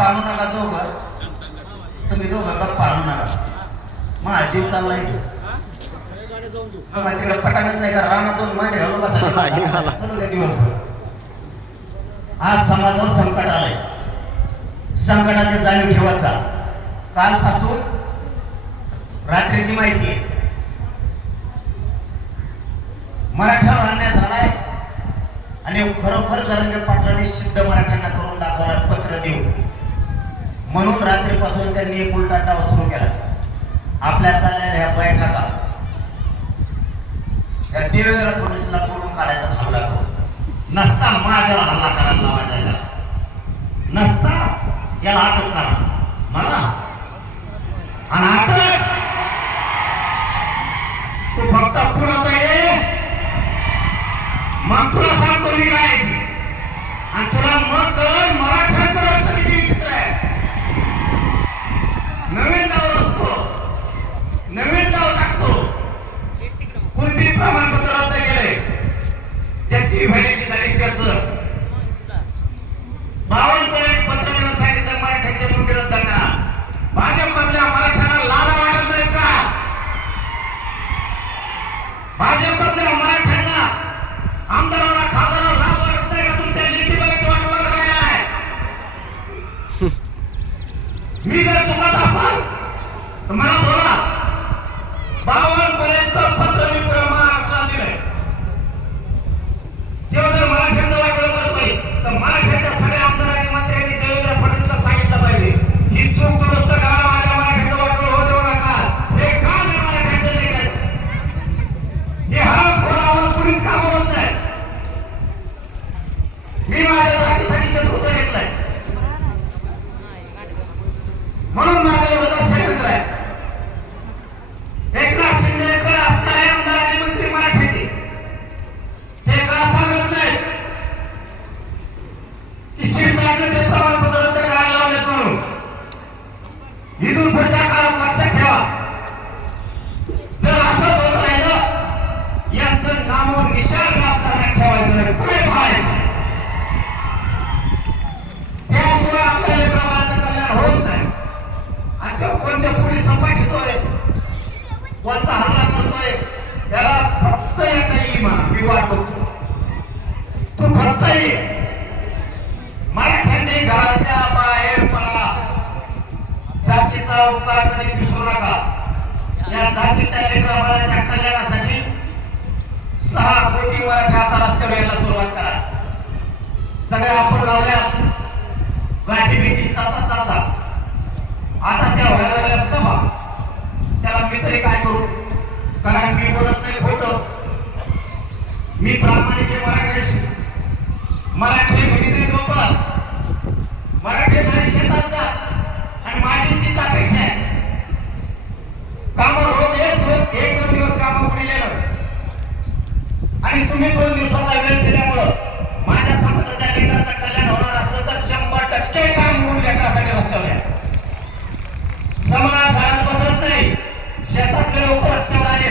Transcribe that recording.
गप्पा आणू नका दोघं, तुम्ही दोघं गप्पा आणू नका. माझा जीव चाललाय तिकडे पटाकत नाही का राणा जाऊन मांडे घालून बसायला चलू द्या दिवसभर. आज समाजावर संकट आलंय, संकटाची जाणीव ठेवायचा. कालपासून रात्रीची माहिती आहे, मराठ्यावर अन्याय झालाय आणि खरोखर जरंगे पाटलांनी सिद्ध मराठ्यांना करून दाखवला पत्र देऊ म्हणून रात्रीपासून त्यांनी एक उलटा डाव सुरू केला. आपल्या चाललेल्या ह्या बैठका या देवेंद्र फडणवीसला पळून काढायचा हल्ला करू नसता माझ्यावर हल्ला करायला लावायचा, नसता याला अटक करा मला आणि अटक तू फक्त पुढं ये मग तुला सांगतो मी काय आणि तुला मग कळ मराठ्यांचं रक्त किती विचित्र आहे. नवीन डाव असतो, नवीन डाव टाकतो. कुणबी प्रमाणपत्र रद्द केले, ज्याची व्हॅलिडिटी झाली त्याचं 52 कोळ्यांनी पत्र देऊन सांगितलं मराठ्यांच्या नोंदी रद्द करा. भाजपमधल्या मराठ्यांना लाला वाटत नाहीत का? भाजपमधल्या मराठ्यांना आमदाराला खासदाराला लाज वाटत नाही का? तुमच्या लेखी बघायचं वाटलं करायला आहे. मी जर चुकत असाल तर मला बोला. 52 कोळ्यांचं पत्र मी पुढे महाराष्ट्राला दिलंय. तेव्हा जर मराठ्यांचं वाटलं करतोय तर मराठ्याच्या सगळ्या आमदारांनी मंत्र्यांनी देवेंद्र फडणवीसला सांगितलं पाहिजे ही चूक दुरुस्त करा, माझ्या मराठ्यांचं वाटलं होऊ देऊ नका. हे काम आहे मराठ्यांचं लेखाचं. हे हरामखोराला कुणीच का बोलत नाही. मी माझ्या जातीसाठी शत्रुत्व घेतलंय म्हणून माझ्या विरोधात षडयंत्र आहे. एकनाथ शिंदेकडे असणारे आमदार आणि मंत्री मराठ्याचे ते का सांगत नाहीत की शिरसाटने ते प्रमाणपत्र रद्द करायला लावलेत म्हणून. इथून पुढच्या काळात लक्षात ठेवा, जर असं होत राहिलं यांचं नामो निशाण राजकारणात ठेवायचं नाही, पुढे पाहायचं. त्याशिवाय आपल्या लेकराबाळाचं कल्याण होत नाही. आणि तो कोणत्या पोलीस संपादितोय, कोणता हल्ला करतोय, त्याला फक्त एकदा येई म्हणा, मी वाट बघतो. तू फक्त ये. मराठ्यांनी घराच्या बाहेर पडा. जातीचा उपकार कधी विसरू नका. या जातीच्या लेकराबाळाच्या कल्याणासाठी 6 कोटी मराठा आता रस्त्यावर यायला सुरुवात करा. सगळ्या आपण लावल्यात गाठी भीती जाता जाता आता त्या व्हायला लागल्या सभा. त्याला मी तरी काय करू, कारण मी बोलत नाही खोटं. मी प्रामाणिक मराठ्याशी. मराठी घरी नाही झोपत, मराठी नाही शेतात जात आणि माझी तीच अपेक्षा आहे. कामं रोज एक दोन दिवस कामं पुढे नेलं आणि तुम्ही 2 दिवसाचा वेळ दिल्यामुळं माझ्या समाजाच्या लेकराचं कल्याण होणार असलं तर 100% काम म्हणून लेकरासाठी रस्त्यावर या. समाज घरात बसत नाही, शेतातले लोक रस्त्यावर आले.